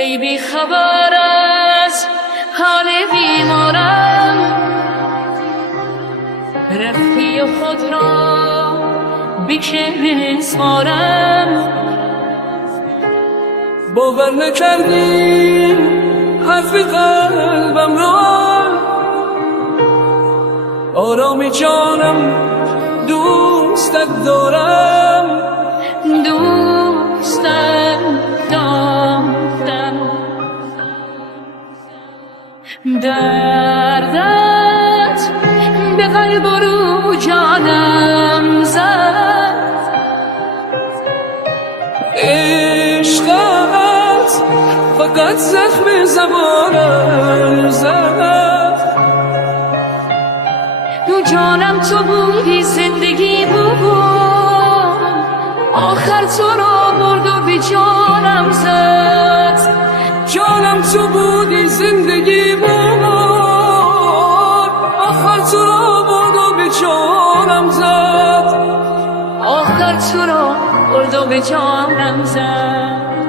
ای بی خبر از حال بیمارم، رفتی و خود را بیکه سپارم. باور نکردی حرف قلبم را، آرامی جانم دوستت دارم، دوستت دارم. دردت به قلب و رو جانم زد، عشقت فقط زخم زبانم زد. جانم تو بودی، زندگی بود، آخر تو را برد و به جانم زد. جانم تو بودی، زندگی بود، آخر تو را برد و به جانم زد. آخر تو را برد و به جانم زد.